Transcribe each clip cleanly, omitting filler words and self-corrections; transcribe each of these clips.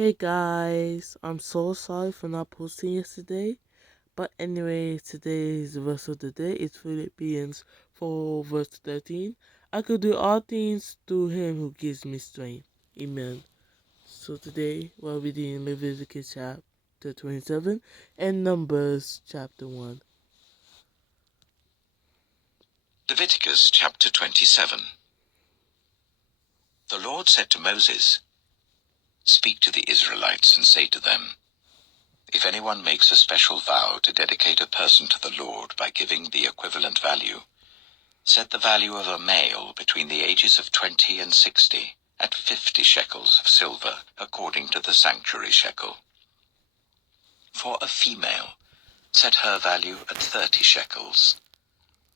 Hey guys, I'm so sorry for not posting yesterday. But anyway, today's verse of the day is Philippians 4 verse 13. I could do all things through him who gives me strength. Amen. So today we're reading Leviticus chapter 27 and Numbers chapter 1. Leviticus chapter 27. The Lord said to Moses, "Speak to the Israelites and say to them, if anyone makes a special vow to dedicate a person to the Lord by giving the equivalent value, set the value of a male between the ages of 20 and 60 at 50 shekels of silver according to the sanctuary shekel. For a female, set her value at 30 shekels.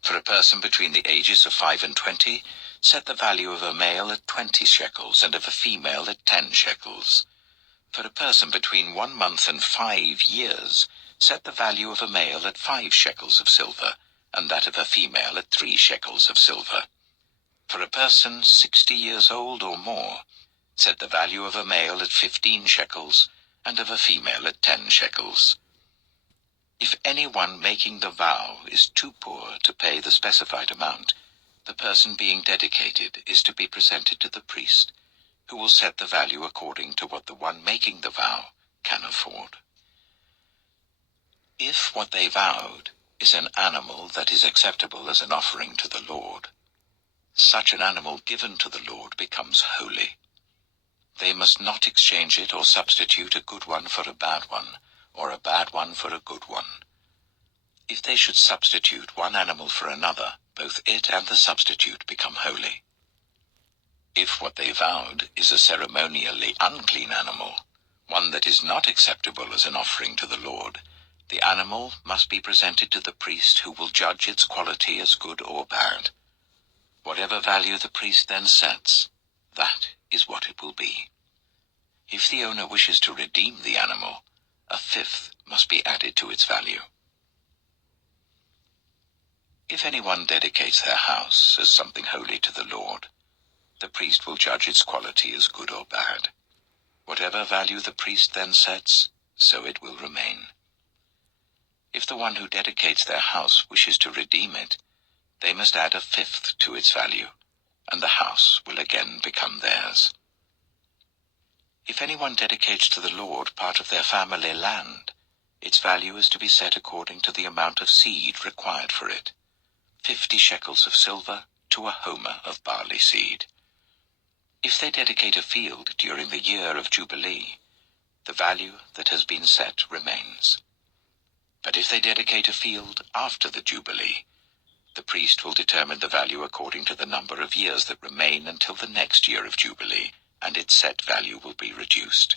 For a person between the ages of 5 and 20, set the value of a male at 20 shekels and of a female at 10 shekels. For a person between 1 month and 5 years, set the value of a male at 5 shekels of silver, and that of a female at 3 shekels of silver. For a person 60 years old or more, set the value of a male at 15 shekels, and of a female at 10 shekels. If anyone making the vow is too poor to pay the specified amount, the person being dedicated is to be presented to the priest, who will set the value according to what the one making the vow can afford. If what they vowed is an animal that is acceptable as an offering to the Lord, such an animal given to the Lord becomes holy. They must not exchange it or substitute a good one for a bad one, or a bad one for a good one. If they should substitute one animal for another, both it and the substitute become holy. If what they vowed is a ceremonially unclean animal, one that is not acceptable as an offering to the Lord, the animal must be presented to the priest, who will judge its quality as good or bad. Whatever value the priest then sets, that is what it will be. If the owner wishes to redeem the animal, a fifth must be added to its value. If anyone dedicates their house as something holy to the Lord, the priest will judge its quality as good or bad. Whatever value the priest then sets, so it will remain. If the one who dedicates their house wishes to redeem it, they must add a fifth to its value, and the house will again become theirs. If anyone dedicates to the Lord part of their family land, its value is to be set according to the amount of seed required for it, 50 shekels of silver to a homer of barley seed. If they dedicate a field during the year of Jubilee, the value that has been set remains. But if they dedicate a field after the Jubilee, the priest will determine the value according to the number of years that remain until the next year of Jubilee, and its set value will be reduced.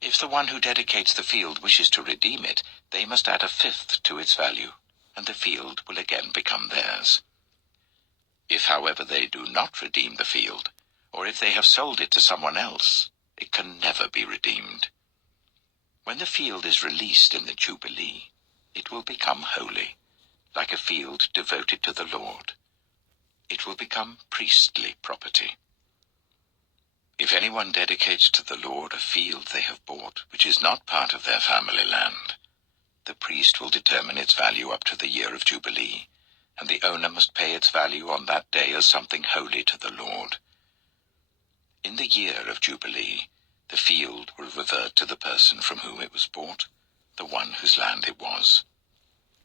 If the one who dedicates the field wishes to redeem it, they must add a fifth to its value, and the field will again become theirs. If, however, they do not redeem the field, or if they have sold it to someone else, it can never be redeemed. When the field is released in the Jubilee, it will become holy, like a field devoted to the Lord. It will become priestly property. If anyone dedicates to the Lord a field they have bought, which is not part of their family land, the priest will determine its value up to the year of Jubilee, and the owner must pay its value on that day as something holy to the Lord. In the year of Jubilee, the field will revert to the person from whom it was bought, the one whose land it was.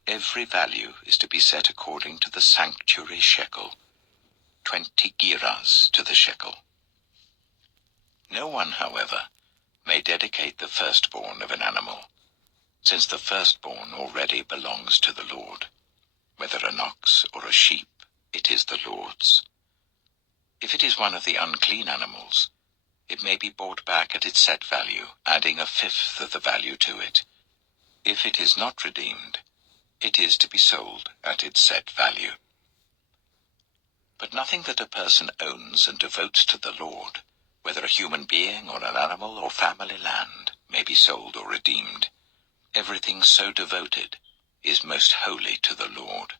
Every value is to be set according to the sanctuary shekel, 20 gerahs to the shekel. No one, however, may dedicate the firstborn of an animal, since the firstborn already belongs to the Lord. Whether an ox or a sheep, it is the Lord's. If it is one of the unclean animals, it may be bought back at its set value, adding a fifth of the value to it. If it is not redeemed, it is to be sold at its set value. But nothing that a person owns and devotes to the Lord, whether a human being or an animal or family land, may be sold or redeemed. Everything so devoted is most holy to the Lord.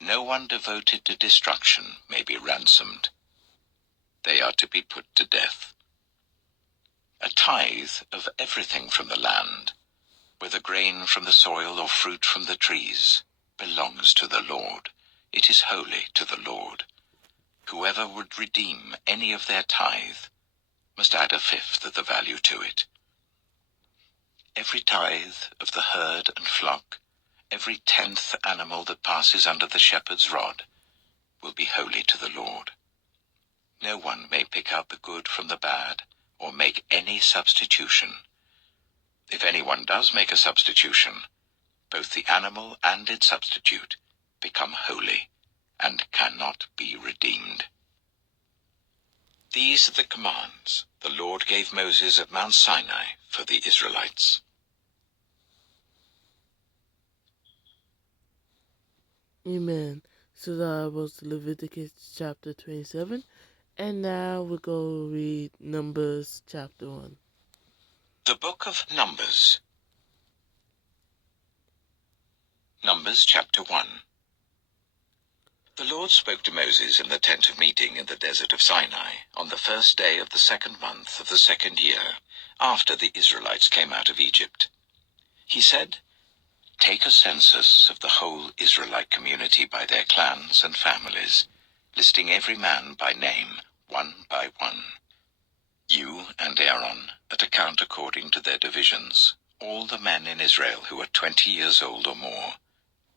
No one devoted to destruction may be ransomed. They are to be put to death. tithe of everything from the land, whether grain from the soil or fruit from the trees, belongs to the Lord. It is holy to the Lord. Whoever would redeem any of their tithe must add a fifth of the value to it. Every tithe of the herd and flock, every 10th animal that passes under the shepherd's rod, will be holy to the Lord. No one may pick out the good from the bad, or make any substitution. If anyone does make a substitution, both the animal and its substitute become holy and cannot be redeemed. These are the commands the Lord gave Moses at Mount Sinai for the Israelites. Amen. So that was Leviticus chapter 27. And now we'll go read Numbers chapter 1. The Book of Numbers. Numbers chapter 1. The Lord spoke to Moses in the tent of meeting in the desert of Sinai on the first day of the 2nd month of the 2nd year, after the Israelites came out of Egypt. He said, "Take a census of the whole Israelite community by their clans and families, listing every man by name, one by one. You and Aaron are to count according to their divisions, all the men in Israel who are 20 years old or more,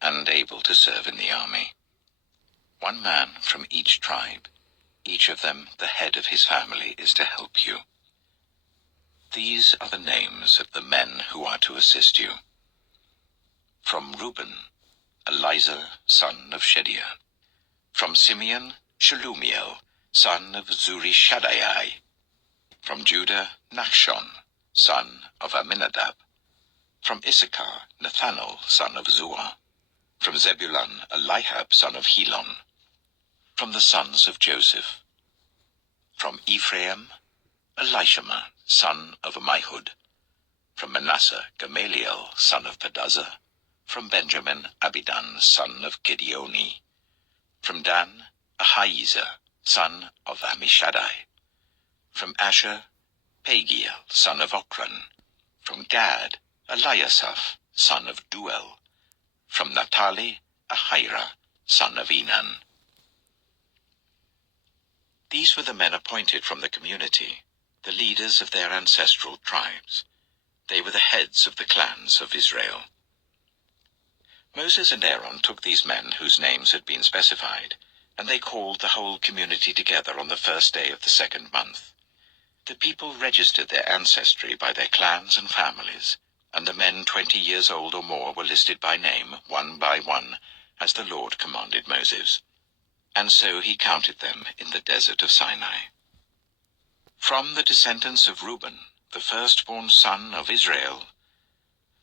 and able to serve in the army. One man from each tribe, each of them the head of his family, is to help you. These are the names of the men who are to assist you. From Reuben, Elizur, son of Shedeur. From Simeon, Shelumiel, son of Zurishaddai. From Judah, Nachshon, son of Amminadab. From Issachar, Nathanael, son of Zuar. From Zebulun, Eliab, son of Helon. From the sons of Joseph. From Ephraim, Elishama, son of Ammihud. From Manasseh, Gamaliel, son of Pedazah. From Benjamin, Abidan, son of Gideoni. From Dan, Ahiezer, son of Ammishaddai. From Asher, Pagiel, son of Ochran. From Gad, Eliasaph, son of Duel. From Naphtali, Ahira, son of Enan. These were the men appointed from the community, the leaders of their ancestral tribes. They were the heads of the clans of Israel. Moses and Aaron took these men whose names had been specified, and they called the whole community together on the first day of the 2nd month. The people registered their ancestry by their clans and families, and the men 20 years old or more were listed by name, one by one, as the Lord commanded Moses. And so he counted them in the desert of Sinai. From the descendants of Reuben, the firstborn son of Israel,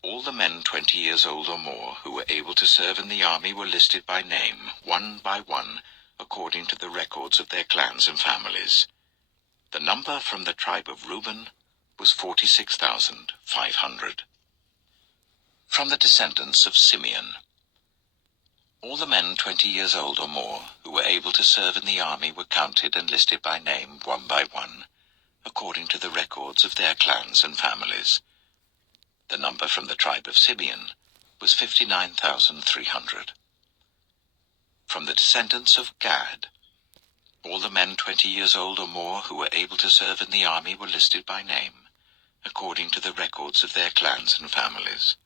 all the men 20 years old or more who were able to serve in the army were listed by name, one by one, according to the records of their clans and families. The number from the tribe of Reuben was 46,500. From the descendants of Simeon, all the men 20 years old or more who were able to serve in the army were counted and listed by name, one by one, according to the records of their clans and families. The number from the tribe of Simeon was 59,300. From the descendants of Gad, all the men 20 years old or more who were able to serve in the army were listed by name, according to the records of their clans and families.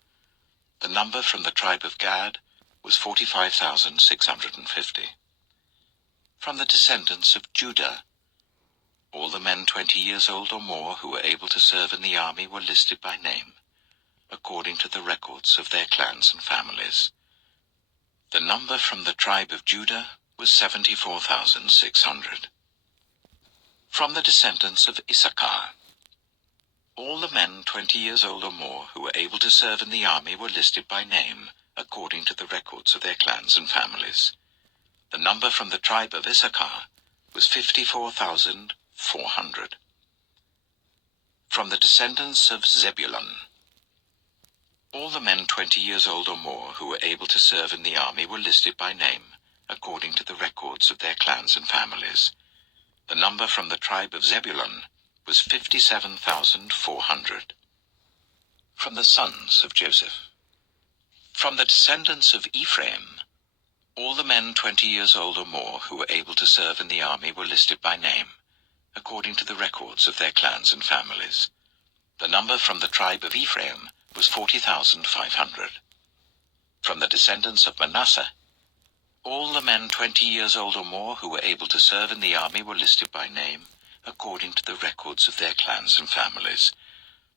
The number from the tribe of Gad was 45,650. From the descendants of Judah, all the men 20 years old or more who were able to serve in the army were listed by name, according to the records of their clans and families. The number from the tribe of Judah was 74,600. From the descendants of Issachar, all the men 20 years old or more who were able to serve in the army were listed by name, according to the records of their clans and families. The number from the tribe of Issachar was 54,400. From the descendants of Zebulun, all the men 20 years old or more who were able to serve in the army were listed by name, according to the records of their clans and families. The number from the tribe of Zebulun was 57,400. From the sons of Joseph. From the descendants of Ephraim, all the men 20 years old or more who were able to serve in the army were listed by name, according to the records of their clans and families. The number from the tribe of Ephraim was 40,500. From the descendants of Manasseh, all the men 20 years old or more who were able to serve in the army were listed by name, according to the records of their clans and families.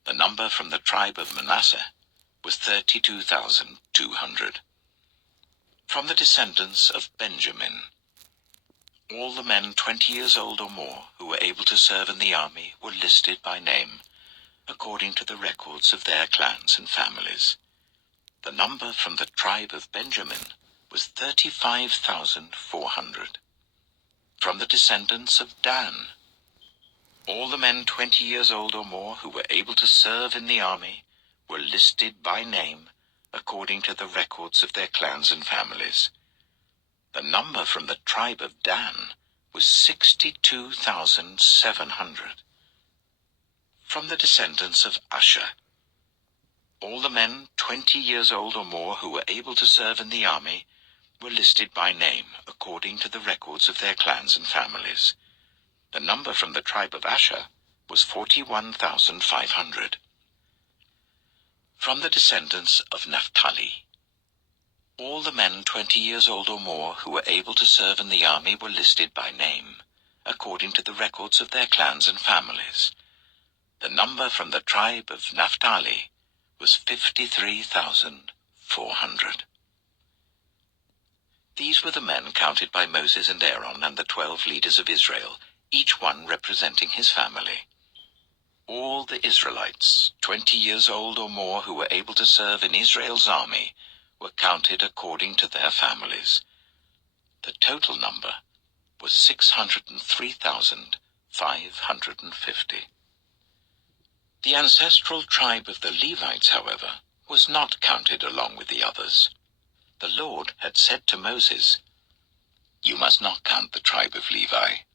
The number from the tribe of Manasseh was 32,200. From the descendants of Benjamin, all the men 20 years old or more who were able to serve in the army were listed by name, according to the records of their clans and families. The number from the tribe of Benjamin was 35,400. From the descendants of Dan, all the men 20 years old or more who were able to serve in the army were listed by name, according to the records of their clans and families. The number from the tribe of Dan was 62,700. From the descendants of Asher, all the men 20 years old or more who were able to serve in the army were listed by name, according to the records of their clans and families. The number from the tribe of Asher was 41,500. From the descendants of Naphtali, all the men 20 years old or more who were able to serve in the army were listed by name, according to the records of their clans and families. The number from the tribe of Naphtali was 53,400. These were the men counted by Moses and Aaron and the 12 leaders of Israel, each one representing his family. All the Israelites, 20 years old or more who were able to serve in Israel's army, were counted according to their families. The total number was 603,550. The ancestral tribe of the Levites, however, was not counted along with the others. The Lord had said to Moses, "You must not count the tribe of Levi,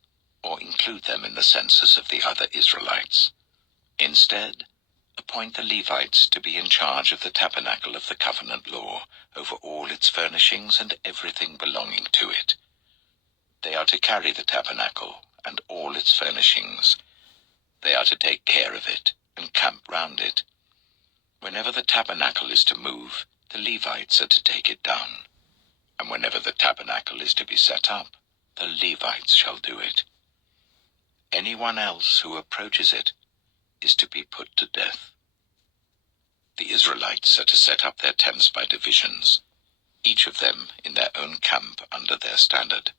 or include them in the census of the other Israelites. Instead, appoint the Levites to be in charge of the tabernacle of the covenant law, over all its furnishings and everything belonging to it. They are to carry the tabernacle and all its furnishings. They are to take care of it and camp round it. Whenever the tabernacle is to move, the Levites are to take it down. And whenever the tabernacle is to be set up, the Levites shall do it. Anyone else who approaches it is to be put to death." The Israelites are to set up their tents by divisions, each of them in their own camp under their standard.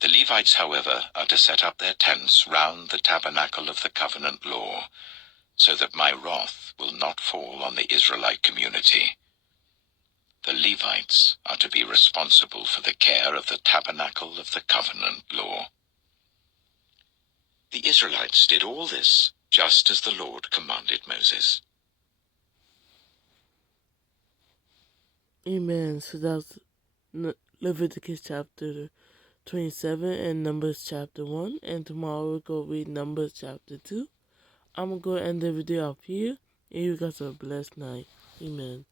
The Levites, however, are to set up their tents round the tabernacle of the covenant law, so that my wrath will not fall on the Israelite community. The Levites are to be responsible for the care of the tabernacle of the covenant law. The Israelites did all this just as the Lord commanded Moses. Amen. So that's Leviticus chapter 27 and Numbers chapter 1. And tomorrow we'll go read Numbers chapter 2. I'm going to go end the video up here. And you guys have a blessed night. Amen.